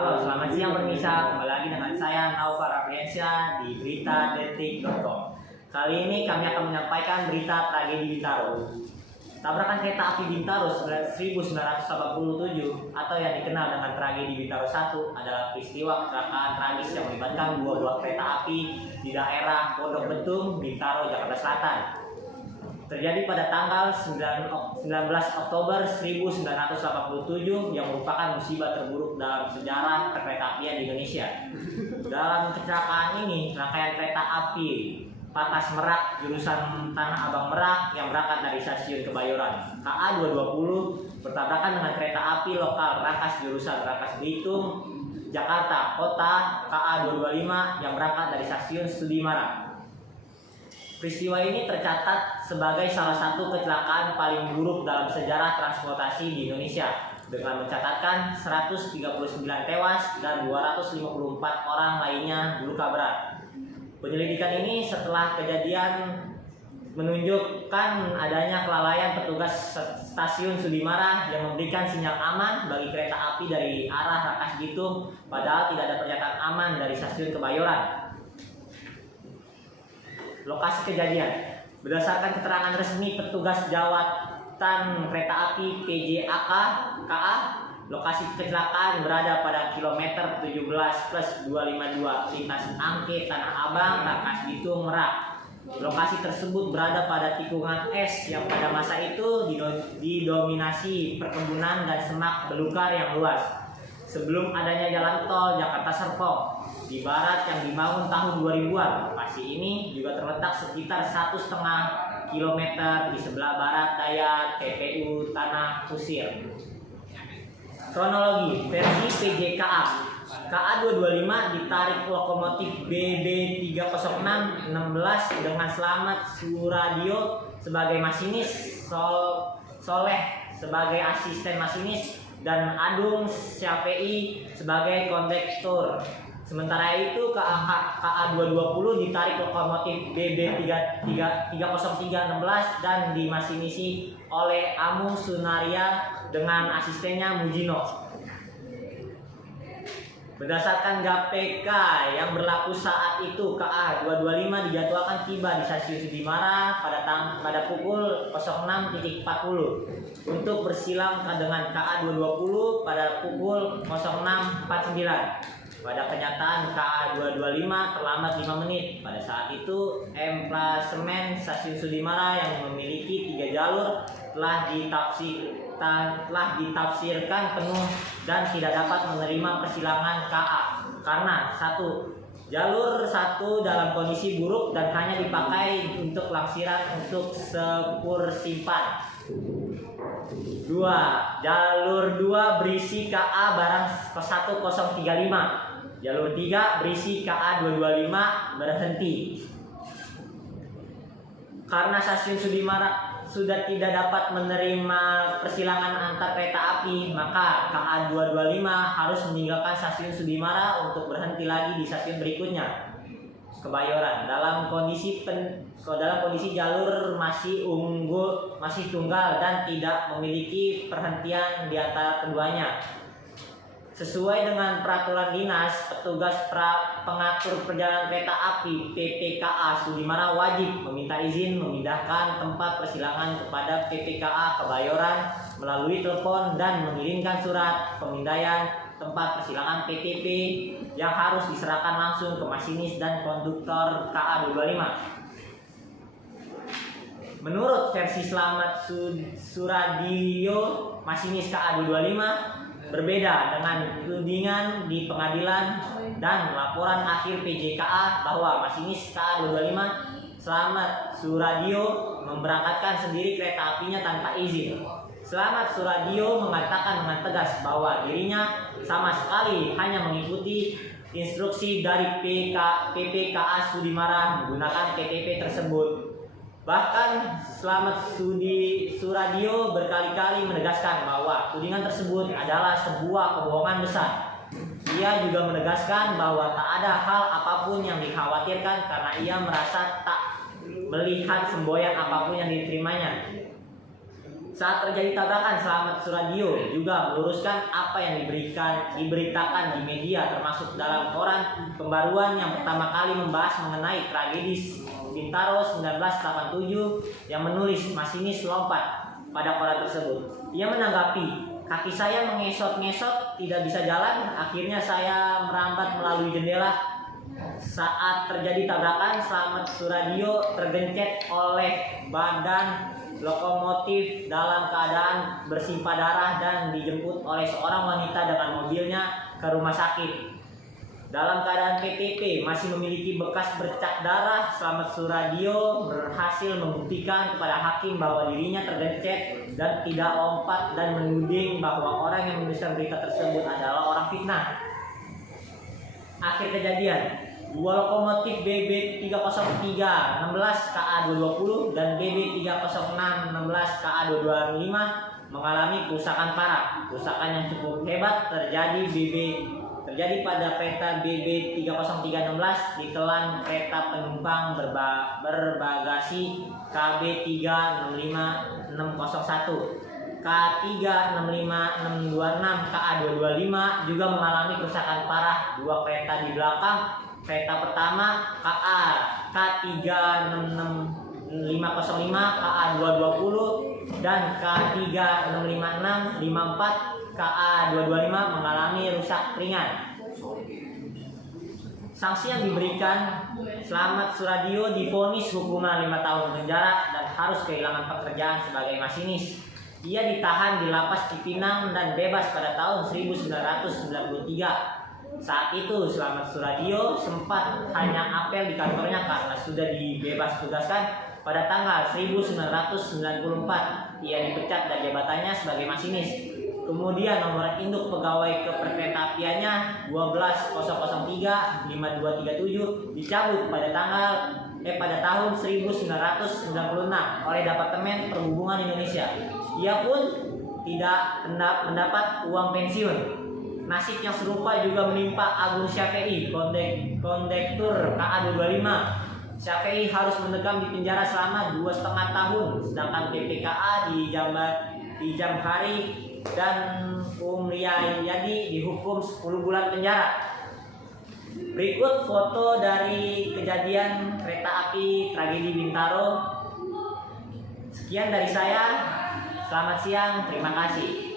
Halo, selamat siang pemirsa. Kembali lagi dengan saya Naufar Afriansyah di beritadetik.com. Kali ini kami akan menyampaikan berita tragedi Bintaro. Tabrakan kereta api Bintaro 1987 atau yang dikenal dengan tragedi Bintaro 1 adalah peristiwa kecelakaan tragis yang melibatkan dua buah kereta api di daerah Pondok Betung, Bintaro, Jakarta Selatan. Terjadi pada tanggal 19 Oktober 1987 yang merupakan musibah terburuk dalam sejarah perkeretaapian di Indonesia. Dalam kecelakaan ini, rangkaian kereta api Patas Merak jurusan Tanah Abang Merak yang berangkat dari stasiun Kebayoran KA 220 bertabrakan dengan kereta api lokal Rangkas jurusan Rangkas Bitung Jakarta Kota KA 225 yang berangkat dari stasiun Sudirman. Peristiwa ini tercatat sebagai salah satu kecelakaan paling buruk dalam sejarah transportasi di Indonesia dengan mencatatkan 139 tewas dan 254 orang lainnya luka berat. Penyelidikan ini setelah kejadian menunjukkan adanya kelalaian petugas stasiun Sudimara yang memberikan sinyal aman bagi kereta api dari arah Rangkas Bitung, padahal tidak ada pernyataan aman dari stasiun Kebayoran. Lokasi kejadian, berdasarkan keterangan resmi petugas jawatan kereta api PJAK KA, lokasi kecelakaan berada pada kilometer 17+252 lintas Angke Tanah Abang Rangkas Bitung Merak. Lokasi tersebut berada pada tikungan es yang pada masa itu didominasi perkebunan dan semak belukar yang luas. Sebelum adanya jalan tol Jakarta Serpong di barat yang dibangun tahun 2000-an, lokasi ini juga terletak sekitar 1,5 km di sebelah barat daya TPU Tanah Kusir. Kronologi versi PJKA. KA 225 ditarik lokomotif BB306 16 dengan Slamet Suradio sebagai masinis, Soleh sebagai asisten masinis, dan Adung Syafei sebagai kondektur. Sementara itu KA 220 ditarik lokomotif BB303 16 dan dimasinisi oleh Amu Sunaria dengan asistennya Mujino. Berdasarkan GPK yang berlaku saat itu, KA 225 dijadwalkan tiba di stasiun Sudimara pada pukul 06.40 untuk bersilang dengan KA 220 pada pukul 06.49. Pada kenyataan KA 225 terlambat 5 menit. Pada saat itu emplasemen stasiun Sudimara yang memiliki 3 jalur telah ditafsirkan penuh dan tidak dapat menerima persilangan KA karena jalur 1 dalam kondisi buruk dan hanya dipakai untuk langsiran untuk sepur simpan. 2. Jalur 2 berisi KA barang 1035. Jalur 3 berisi KA 225 berhenti. Karena stasiun Sudimara sudah tidak dapat menerima persilangan antar kereta api, maka KA 225 harus meninggalkan stasiun Sudimara untuk berhenti lagi di stasiun berikutnya, Kebayoran. Dalam kondisi jalur masih tunggal dan tidak memiliki perhentian di antara keduanya. Sesuai dengan peraturan dinas, petugas pengatur perjalanan kereta api PPKA Sudimara wajib meminta izin memindahkan tempat persilangan kepada PPKA Kebayoran melalui telepon dan mengirimkan surat pemindaian tempat persilangan PTP yang harus diserahkan langsung ke masinis dan konduktor KA 225. Menurut versi Slamet Suradio, masinis KA 225 berbeda dengan tudingan di pengadilan dan laporan akhir PJKA bahwa masinis KA 225 Slamet Suradio memberangkatkan sendiri kereta apinya tanpa izin. Slamet Suradio mengatakan dengan tegas bahwa dirinya sama sekali hanya mengikuti instruksi dari PPKA Sudimara menggunakan KTP tersebut. Bahkan Slamet Suradio berkali-kali menegaskan bahwa tudingan tersebut adalah sebuah kebohongan besar. Ia juga menegaskan bahwa tak ada hal apapun yang dikhawatirkan karena ia merasa tak melihat semboyan apapun yang diterimanya. Saat terjadi tabrakan, Slamet Suradyo juga meluruskan apa yang diberitakan di media, termasuk dalam koran Pembaruan yang pertama kali membahas mengenai tragedi Bintaro 1987 yang menulis "Masinis lompat" pada koran tersebut. Ia menanggapi, "Kaki saya mengesot-ngesot, tidak bisa jalan. Akhirnya saya merambat melalui jendela. Saat terjadi tabrakan, Slamet Suradyo tergencet oleh badan lokomotif dalam keadaan bersimpah darah dan dijemput oleh seorang wanita dengan mobilnya ke rumah sakit. Dalam keadaan PTP masih memiliki bekas bercak darah, Slamet Suradyo berhasil membuktikan kepada hakim bahwa dirinya tergencet dan tidak lompat, dan menuding bahwa orang yang menuliskan berita tersebut adalah orang fitnah." Akhir kejadian, dua lokomotif BB 303 16 KA 220 dan BB 306 16 KA 225 mengalami kerusakan parah. Kerusakan yang cukup hebat terjadi pada kereta BB 303 16 di telan kereta penumpang berbagasi KB 365 601. K365 626 KA 225 juga mengalami kerusakan parah. Dua kereta di belakang kereta pertama K36505 KA 220 dan K365 654 KA 225 mengalami rusak ringan. Sanksi yang diberikan, Slamet Suradyo divonis hukuman 5 tahun penjara dan harus kehilangan pekerjaan sebagai masinis. Ia ditahan di lapas Cipinang dan bebas pada tahun 1993. Saat itu Slamet Suradyo sempat hanya apel di kantornya karena sudah dibebas tugaskan pada tanggal 1994. Ia dipecat dari jabatannya sebagai masinis. Kemudian nomor induk pegawai keperkeretaapiannya 12003 5237 dicabut pada tahun 1996 oleh Departemen Perhubungan Indonesia. Ia pun tidak mendapat uang pensiun. Nasib yang serupa juga menimpa Agung Syafei, kondektur KA 225. Syafei harus mendekam di penjara selama 2,5 tahun, sedangkan PPKA di Jamhari dan Riyadi dihukum 10 bulan penjara. Berikut foto dari kejadian kereta api tragedi Bintaro. Sekian dari saya. Selamat siang, terima kasih.